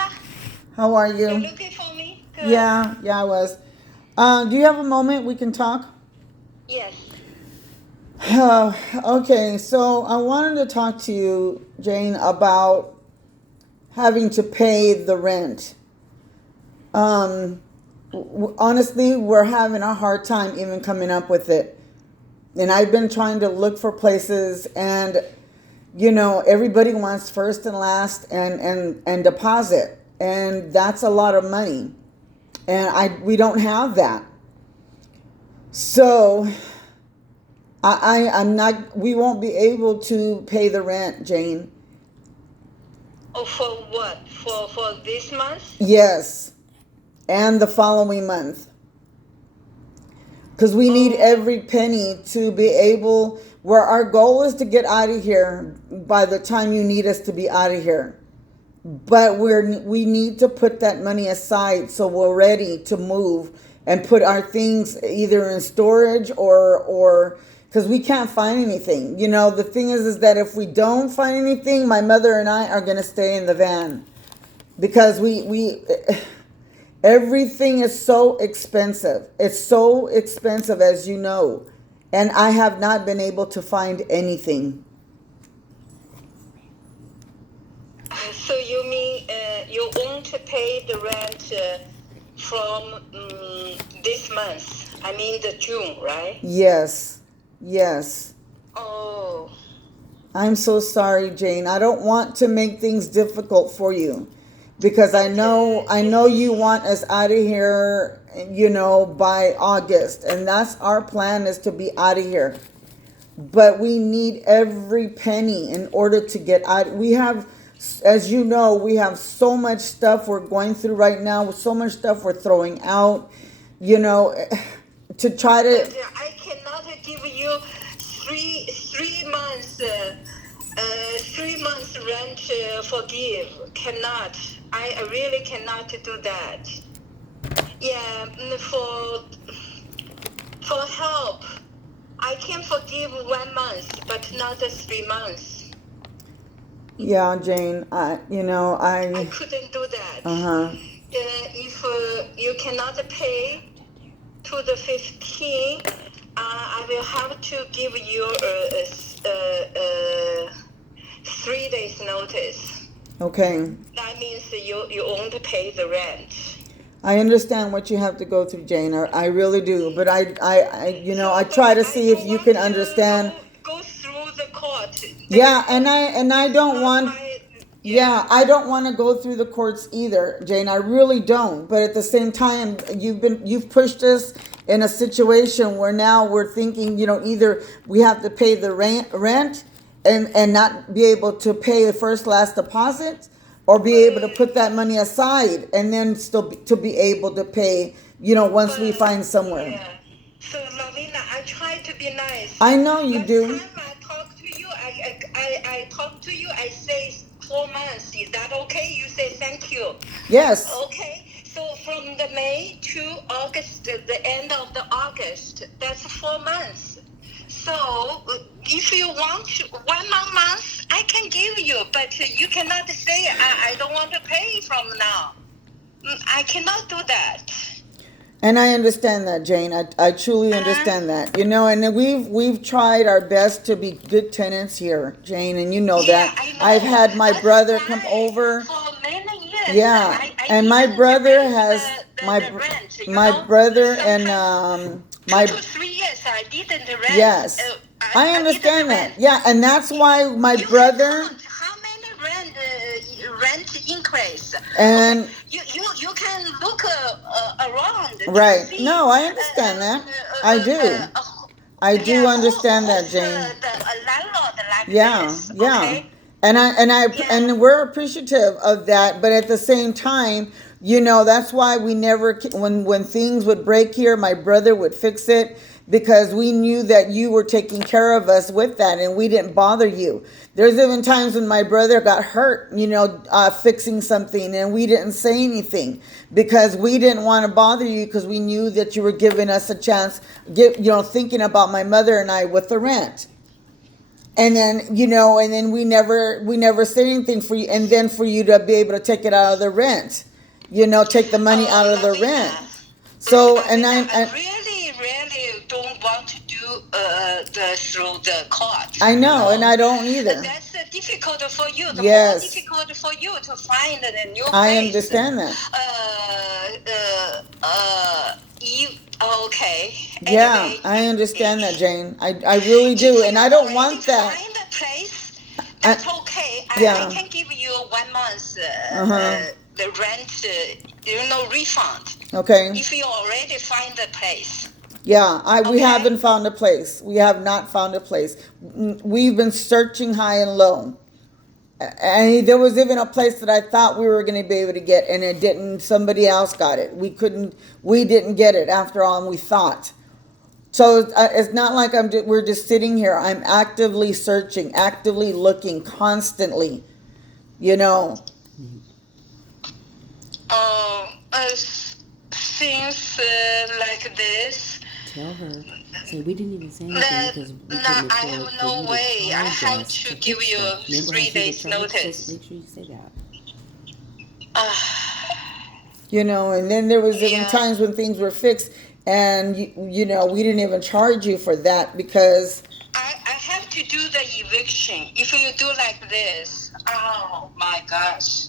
Lavina, How are you're you? looking for me? Good. Yeah, I was. Do you have a moment we can talk? Yes. Okay, so I wanted to talk to you, Jane, about having to pay the rent. Honestly, we're having a hard time even coming up with it. And I've been trying to look for places, and everybody wants first and last and deposit, and that's a lot of money, and we don't have that. So I'm not. We won't be able to pay the rent, Jane. Oh, for what? For this month? Yes, and the following month, because we need Oh, every penny to be able. Where our goal is to get out of here by the time you need us to be out of here, but we need to put that money aside so we're ready to move and put our things either in storage or because we can't find anything. The thing is that if we don't find anything, my mother and I are going to stay in the van because we everything is so expensive. It's so expensive, as you know, and I have not been able to find anything. so you mean you want to pay the rent from this month? I mean the June, right? Yes. Oh, I'm so sorry, Jane. I don't want to make things difficult for you because I know you want us out of here, by August, and that's our plan, is to be out of here. But we need every penny in order to get out. We have, as you know, we have so much stuff we're going through right now, with so much stuff we're throwing out, you know, to try to. but I cannot give you three months 3 months rent forgive. Cannot. I really cannot do that. Yeah, for help, I can forgive 1 month, but not the 3 months. Yeah, Jane, I I couldn't do that. uh-huh. If you cannot pay to the 15, I will have to give you 3 days notice. Okay. That means you won't pay the rent. I understand what you have to go through, Jane. I really do. But I try to see if you can understand. Go through the court. Yeah, and I don't want. Yeah, I don't want to go through the courts either, Jane. I really don't. But at the same time, you've pushed us in a situation where now we're thinking, either we have to pay the rent and not be able to pay the first last deposit, or be able to put that money aside and then still to be able to pay, once we find somewhere. Yeah. So Lavina, I try to be nice. I know you do. Last time I talk to you, I talk to you, I say 4 months. Is that okay? You say thank you. Yes. Okay. So from the May to August, the end of the August, that's 4 months. So if you want 1 month, I can give you, but you cannot say I don't want to pay from now. I cannot do that. And I understand that, Jane. I truly understand that. And we've tried our best to be good tenants here, Jane, and you know that. I know. I've had my That's brother why come over. for many years. Yeah, I and my even brother raised has the rent, my brother and Sometimes my 2 to 3 years I didn't rent. yes. I didn't understand that. rent. Yeah, and that's why my You brother can count how many rent increase. and Okay. You can look around. To right. see, No, I understand that. I do. I do yeah, understand that, who's Jane. the landlord like Yeah, this? yeah. Okay. Yeah. And we're appreciative of that, but at the same time, that's why we never, when things would break here, my brother would fix it, because we knew that you were taking care of us with that, and we didn't bother you. There's even times when my brother got hurt, fixing something, and we didn't say anything because we didn't want to bother you, because we knew that you were giving us a chance, thinking about my mother and I with the rent. And then, and then we never said anything for you, and then for you to be able to take it out of the rent, take the money out of the rent. So, and I really, really don't want to do through the court. I know, and I don't either. And that's difficult for you. The Yes. more difficult for you to find a new place. I understand that. Okay. Yeah, Anyway, I understand that, Jane. I really do, and I don't want that. Find a place, that's okay. yeah. I can give you 1 month Uh-huh. the rent, refund. Okay. If you already find a place. Yeah, we Okay. haven't found a place. We have not found a place. We've been searching high and low. And there was even a place that I thought we were going to be able to get, and it didn't. Somebody else got it. We didn't get it after all, and we thought. So it's not like we're just sitting here. I'm actively searching, actively looking, constantly. Things like this. Tell her. Say we didn't even say anything because we No, couldn't I afford have for no you way. I charge have us to fix give you stuff. Remember 3 how she days would charge us? notice. Just make sure you say that. And then there was even Yeah. times when things were fixed, and we didn't even charge you for that because I have to do the eviction. If you do like this, oh my gosh.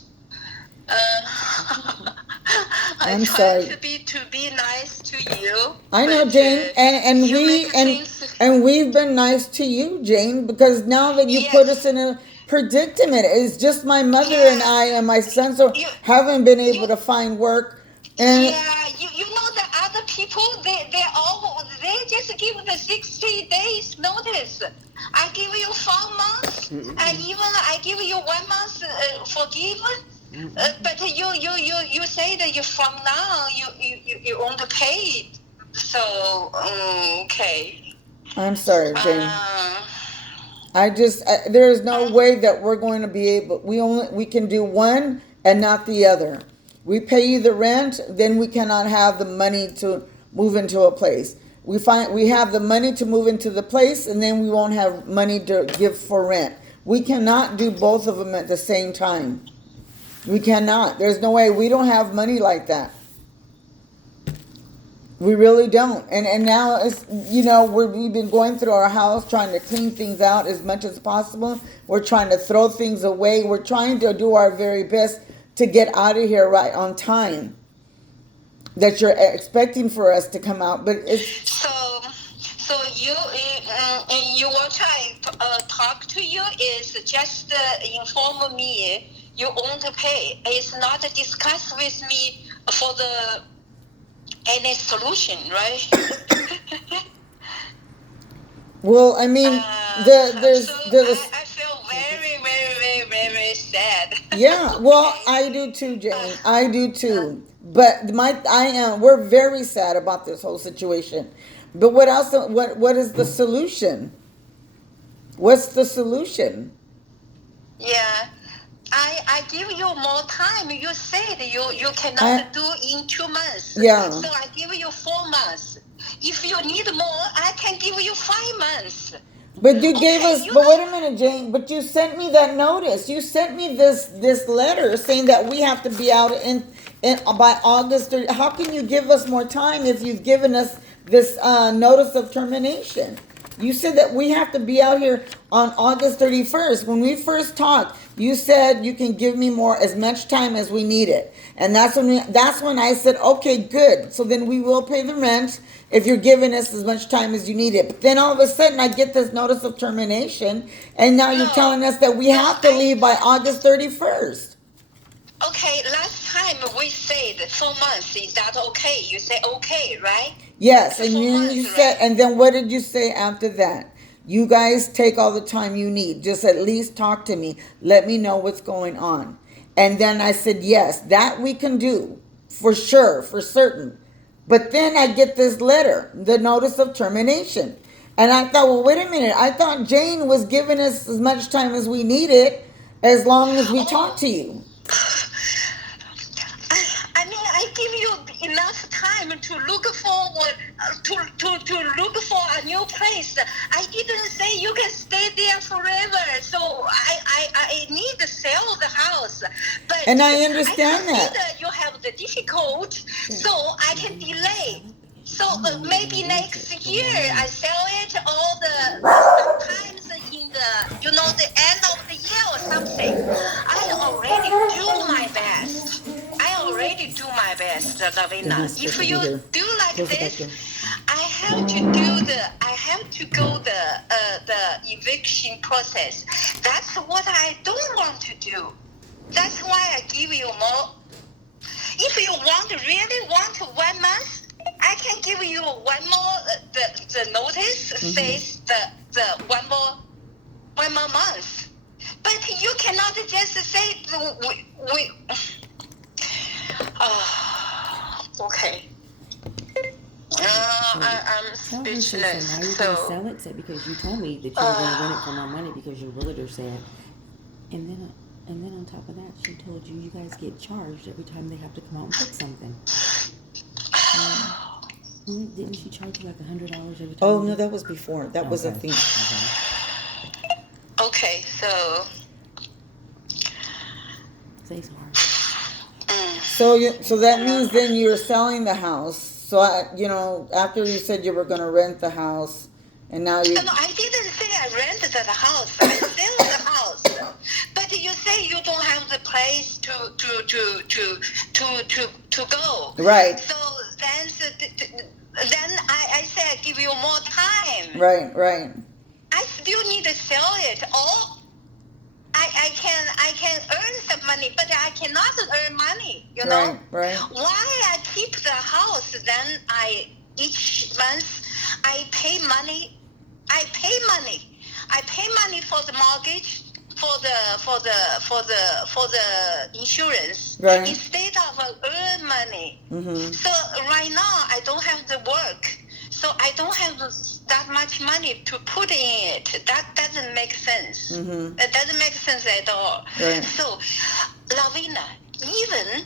I'm I sorry. try to be nice to you. I know, but, Jane, and you we make and things- and we've been nice to you, Jane, because now that you Yes. put us in a predicament, it's just my mother and Yeah. I and my son, so You- haven't been able you- to find work. And Yeah, you know the other people they just give the 60 days notice. I give you 4 months, and even I give you 1 month forgive. But you say that you from now you want to pay. So okay. I'm sorry, Jane. Uh, There is no way that we're going to be able. We can do one and not the other. We pay you the rent, then we cannot have the money to move into a place. We have the money to move into the place, and then we won't have money to give for rent. We cannot do both of them at the same time. We cannot. There's no way. We don't have money like that. We really don't. And now it's we've been going through our house trying to clean things out as much as possible. We're trying to throw things away. We're trying to do our very best to get out of here right on time. That you're expecting for us to come out, but it's so you want to talk to you is just inform me you want to pay. It's not discuss with me for any solution, right? well. I mean, I feel very, very, very, very sad. Yeah, well, I do too, Jane. I do too. But we're very sad about this whole situation. But what else? What is the solution? What's the solution? Yeah. I give you more time. You said you cannot do in 2 months. Yeah. So I give you 4 months. If you need more, I can give you 5 months. But you gave Okay, us. you But know- wait a minute, Jane. But you sent me that notice. You sent me this letter saying that we have to be out in by August. How can you give us more time if you've given us this notice of termination? You said that we have to be out here on August 31st. When we first talked, you said you can give me as much time as we need it. And that's when I said, okay, good. So then we will pay the rent if you're giving us as much time as you need it. But then all of a sudden I get this notice of termination, and now you're telling us that we have to leave by August 31st. Okay, last time we said 4 months. Is that okay? You say okay, right? Yes, and 4 then months, you said, right? and then what did you say after that? You guys take all the time you need. Just at least talk to me. Let me know what's going on. And then I said, yes, that we can do for sure, for certain. But then I get this letter, the notice of termination. And I thought, well, wait a minute. I thought Jane was giving us as much time as we needed as long as we talked to you. I mean, I give you enough time to look forward to look for a new place. I didn't say you can stay stay there forever. So I need to sell the house. But And I understand I that. consider you have the difficult, so I can delay. So maybe next year I sell it all sometimes in the end of the year or something. I already do my best. Lavina. They're not supposed If to be you here. do like Close it back this, door. I have to go the eviction process. That's what I don't want to do. That's why I give you more. If you really want 1 month, I can give you one more the notice says the one more month. But you cannot just say we okay. I'm Tell her, so now speechless. you're going to sell it, so because you told me that you were going to rent it for more money because your realtor said. And then on top of that, she told you guys get charged every time they have to come out and fix something. Didn't she charge you like $100 every time? Oh no, that was before. That was a Okay. thing. Okay, so Say sorry. So that means then you're selling the house. So after you said you were going to rent the house, and now you. No, I didn't say I rented the house. I sold the house. But you say you don't have the place to go. Right. So then I say I give you more time. Right. I still need to sell it, or I can earn some money, but I cannot earn money. You know. Right. Why I keep the house? Then each month I pay money. I pay money for the mortgage, for the insurance, Right. instead of earn money. Mm-hmm. So right now I don't have the work, so I don't have that much money to put in it. That doesn't make sense. Mm-hmm. It doesn't make sense at all. Right. So, Lavina, even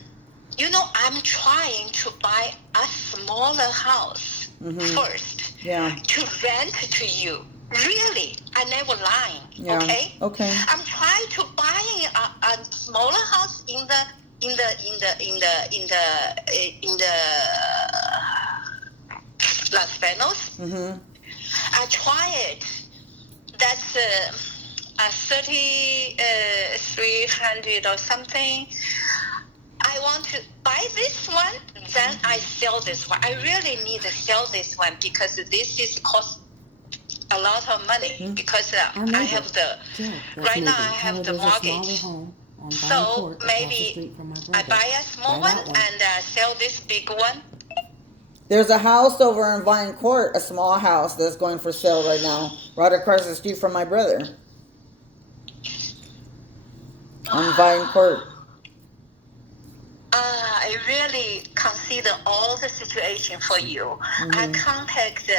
I'm trying to buy a smaller house first. Yeah. To rent to you. Really, I never lying. Yeah. Okay. I'm trying to buy a smaller house in the Las Vegas. Mm-hmm. I try it. That's 300 or something. I want to buy this one, then I sell this one. I really need to sell this one because this is cost a lot of money because I have right now I have the mortgage. So maybe I buy a small one and sell this big one. There's a house over in Vine Court, a small house that's going for sale right now, right across the street from my brother. On Vine Court. I really consider all the situation for you. I contact the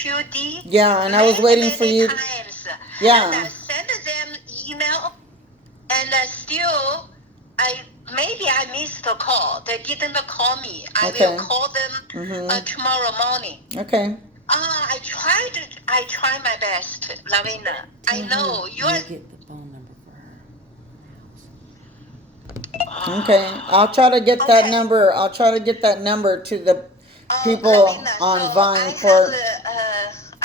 HUD. Yeah, and I was waiting for you. Times. Yeah. And I sent them email, and still, maybe I missed the call. They didn't call me. I will call them tomorrow morning. Okay. I try my best, Lavina. I know you are. Get the phone number for her. Okay, I'll try to get that number. I'll try to get that number to the people Lavina, on so Vine Court. I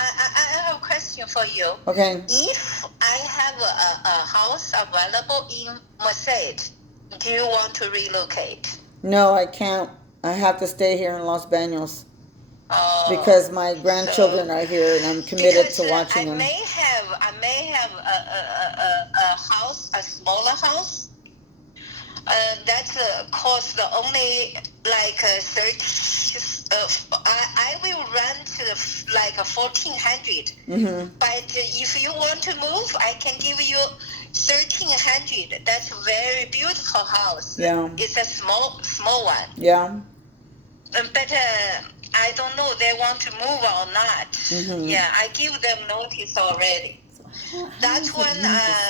have a question for you. Okay. If I have a house available in Merced, do you want to relocate? No, I can't. I have to stay here in Los Banos because my grandchildren are here, and I'm committed to watching them. I may have a house, a smaller house. That costs only like 30. I will rent like 1,400. But if you want to move, I can give you 1,300. That's a very beautiful house. Yeah. It's a small one. Yeah. But I don't know they want to move or not. Yeah, I give them notice already. That one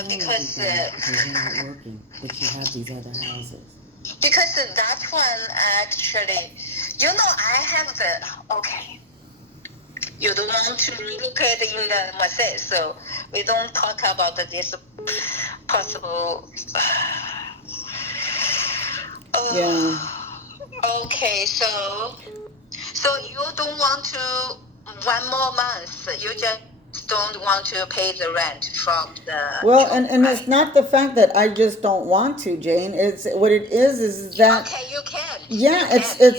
because you're not working, but you have these other houses. Because that one actually, I have the you don't want to relocate in the Marseille, so we don't talk about this possible. Yeah. Okay, so you don't want to 1 more month. You just don't want to pay the rent from the. Well, job, and right? it's not the fact that I just don't want to, Jane. It's what it is that Okay, you can. yeah, You can. You said.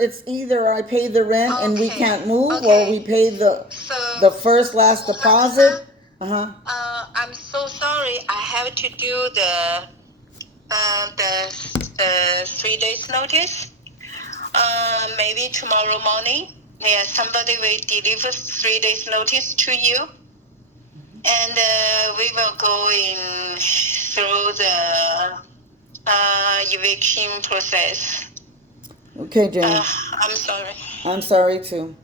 it's either I pay the rent and we Okay. can't move, or we Okay. pay the So, first last deposit. Uh-huh. I'm so sorry. I have to do the 3 days notice. Maybe tomorrow morning. Yeah, somebody will deliver 3 days notice to you, and we will go in through the eviction process. Okay, Jane. I'm sorry. I'm sorry too.